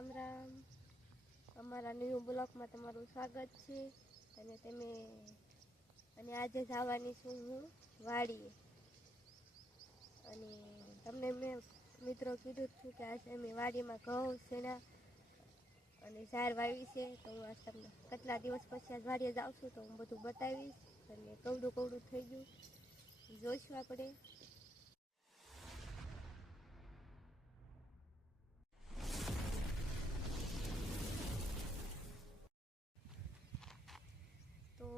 રામ રામ. અમારા ન્યૂ બ્લોગમાં તમારું સ્વાગત છે. અને આજે જવાની છું હું વાડીએ. અને તમને મેં મિત્રો કીધું હતું કે આજે અમે વાડીમાં ઘઉં શેણા અને ઝાડ વાવી છે. તો હું આજ તમને કેટલા દિવસ પછી આજ વાડીએ જાઉં છું તો હું બધું બતાવીશ. અને કવડું કવડું થઈ ગયું જોઈશું આપણે. તો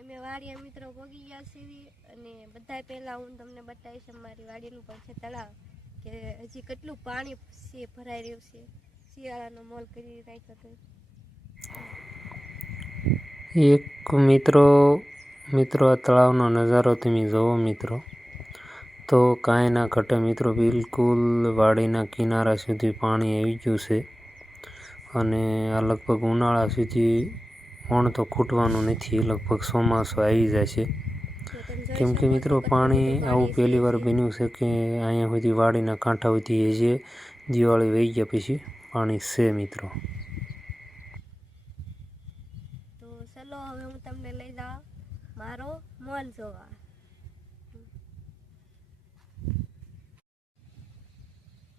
અમે વાડીએ મિત્રો પગી ગયા છીએ અને બધા પહેલાં હું તમને બતાવીશ અમારી વાડીનું પણ છે તળાવ કે હજી કેટલું પાણી છે ભરાઈ રહ્યું છે. શિયાળાનો મોલ કરી રાખ્યો હતો. એક મિત્રો આ તળાવનો નજારો તમે જોવો મિત્રો, તો કાંઈ ના ઘટે મિત્રો. બિલકુલ વાડીના કિનારા સુધી પાણી આવી ગયું છે અને આ લગભગ ઉનાળા સુધી પણ તો ખૂટવાનું નથી. લગભગ ચોમાસું આવી જાય છે. કેમ કે મિત્રો પાણી આવું પહેલી વાર બન્યું છે કે અહીંયા સુધી વાડીના કાંઠા સુધી જે દિવાળી વહી ગયા પછી પાણી છે મિત્રો. તો ચલો હવે હું તમને લઈ જાઉં મારો મોલ જોવા.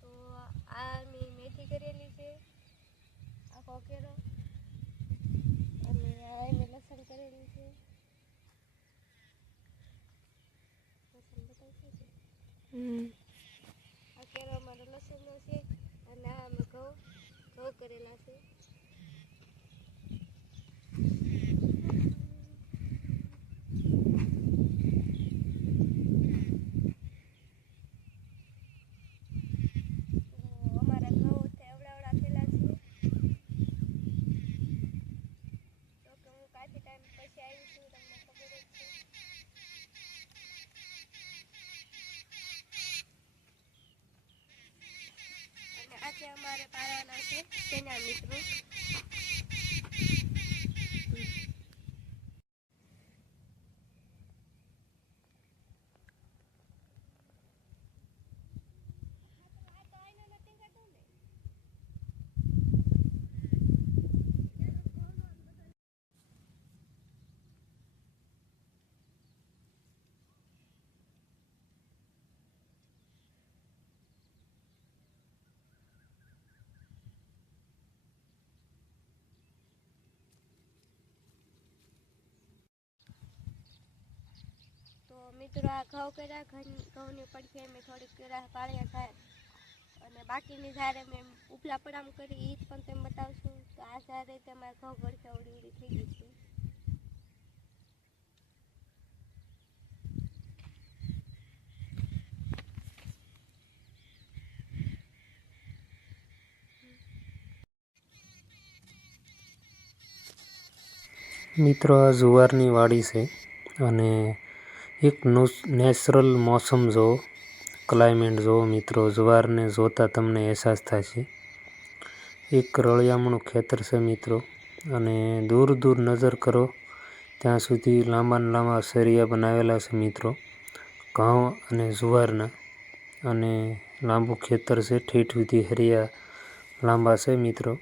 તો આ મેં મેથી કરેલી છે, આ કોકેરો, અને આ મેં લસણ કરેલી છે. આ કેરો અમારો લસણનો છે અને આ અમે ઘઉં કરેલા છે. અમારા ઘઉં એવડા થયેલા છે. તો કે હું કાફી ટાઈમ પછી આવી છું, તમને ખબર જ છે. અને આજે અમારે પાડવાના છે શેણા મિત્રો. તો મિત્રો આ ઘઉં કર્યા, ઘઉંની પડખે મેં થોડીક પાળિયા થાય અને બાકીની જ્યારે મેં ઉપલા પડામ કરી એ જ પણ તેમ બતાવશું. તો આ જ્યારે તમારે ઘઉં પડખે ઉડી થઈ ગઈ છે. મિત્રો આ જુવારની વાડી છે અને એક નેચરલ મોસમ જો ક્લાઇમેટ જો મિત્રો, જુવારને જોતા તમને અહેસાસ થાય છે. એક રળિયામણું ખેતર છે મિત્રો, અને દૂર દૂર નજર કરો ત્યાં સુધી લાંબા સરિયા બનાવેલા છે મિત્રો, ઘઉં અને જુવારના. અને લાંબુ ખેતર છે, ઠેઠ સુધી હરિયા લાંબા છે મિત્રો.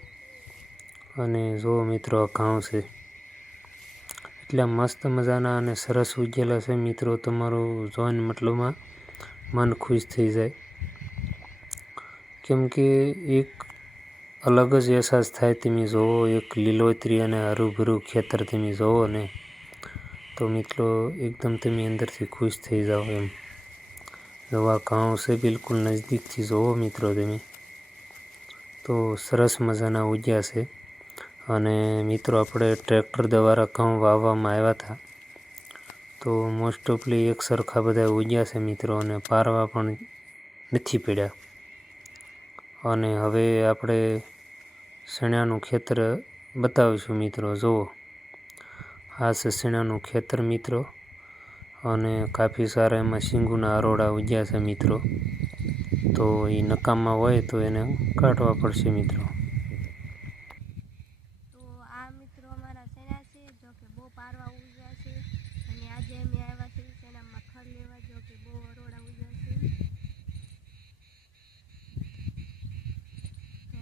અને જો મિત્રો આ ઘઉં છે એટલા મસ્ત મજાના અને સરસ ઉગેલા છે મિત્રો. તમારું જોઈને મતલબમાં મન ખુશ થઈ જાય. કેમ કે એક અલગ જ અહેસાસ થાય. તમે જોવો એક લીલોતરી અને હરુભરું ખેતર તમે જોવો ને તો મિત્રો એકદમ તમે અંદરથી ખુશ થઈ જાઓ એમ. જોવા ઘઉં છે બિલકુલ નજદીકથી જોવો મિત્રો તમે, તો સરસ મજાના ઉગ્યા છે. અને મિત્રો આપણે ટ્રેક્ટર દ્વારા ઘઉં વાવવામાં આવ્યા હતા, તો મોસ્ટ ઓફલી એક સરખા બધા ઉગ્યા છે મિત્રો, અને પારવા પણ નથી પડ્યા. અને હવે આપણે શેણાનું ખેતર બતાવીશું મિત્રો. જુઓ આ છે શેણાનું ખેતર મિત્રો, અને કાફી સારા એમાં શીંગુના અરોડા ઉગ્યા છે મિત્રો. તો એ નકામા હોય તો એને કાઢવા પડશે મિત્રો. તો આ મિત્રો અમારા શેણા છે, જો કે બહુ પારવા ઉગ્યા છે. અને આજે અમે આવ્યા છીએ શેણામાં ખડ લેવા, જો કે બહુ અરોડા ઉગ્યા છે. તો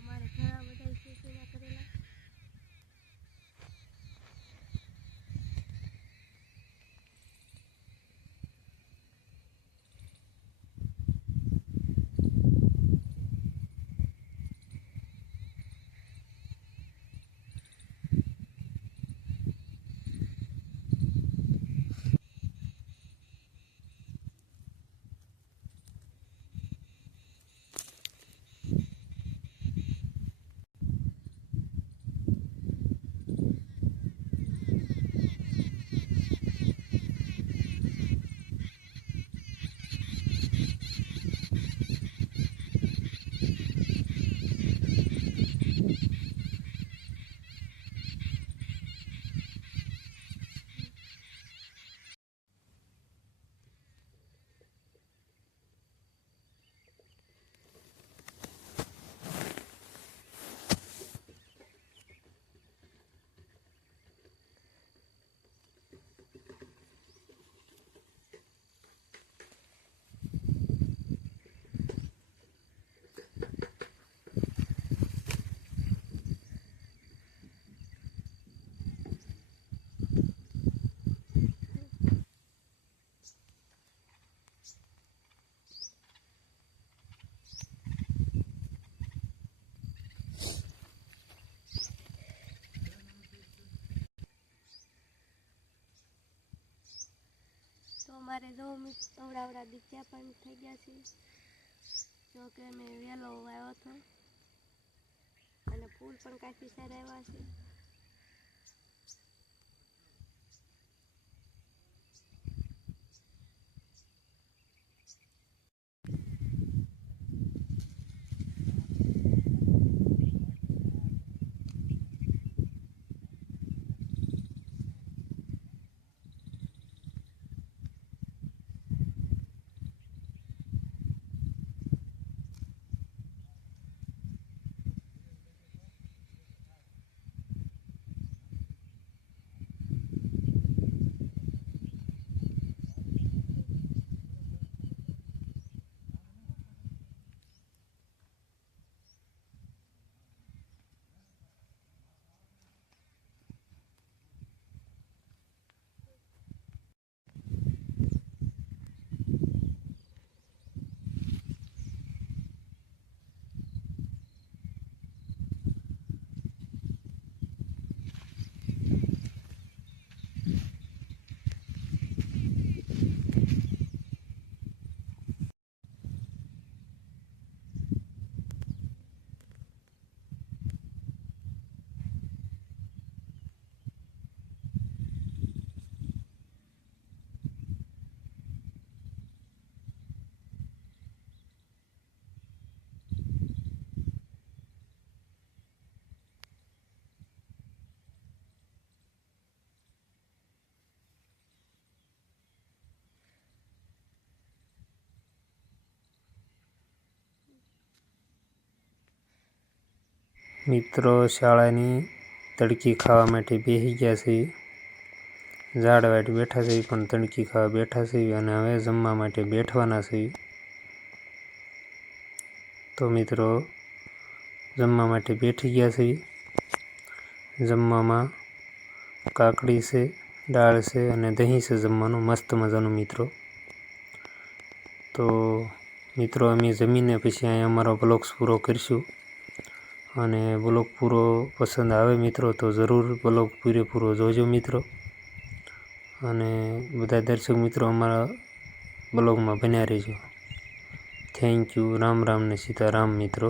અમારે જો અવડા દીકરા પણ થઈ ગયા છે. જો કે મેં વહેલો આવ્યો હતો અને ફૂલ પણ કાફી સારા આવ્યા છે. મિત્રો શાળાની તડકી ખાવા માટે બેસી ગયા છે. ઝાડ વાટ બેઠા છે પણ તડકી ખાવા બેઠા છે અને હવે જમવા માટે બેઠવાના છે. તો મિત્રો જમવા માટે બેઠી ગયા છે. જમવામાં કાકડી છે, દાળ છે અને દહીં છે જમવાનું મસ્ત મજાનું મિત્રો. તો મિત્રો અમે જમીને પછી અહીંયા અમારો બ્લોગ્સ પૂરો કરીશું. અને બ્લોગ પૂરો પસંદ આવે મિત્રો તો જરૂર બ્લોગ પૂરેપૂરો જોજો મિત્રો. અને બધા દર્શક મિત્રો અમારા બ્લોગમાં બન્યા રહેજો. Thank you. રામ રામ ને સીતારામ મિત્રો.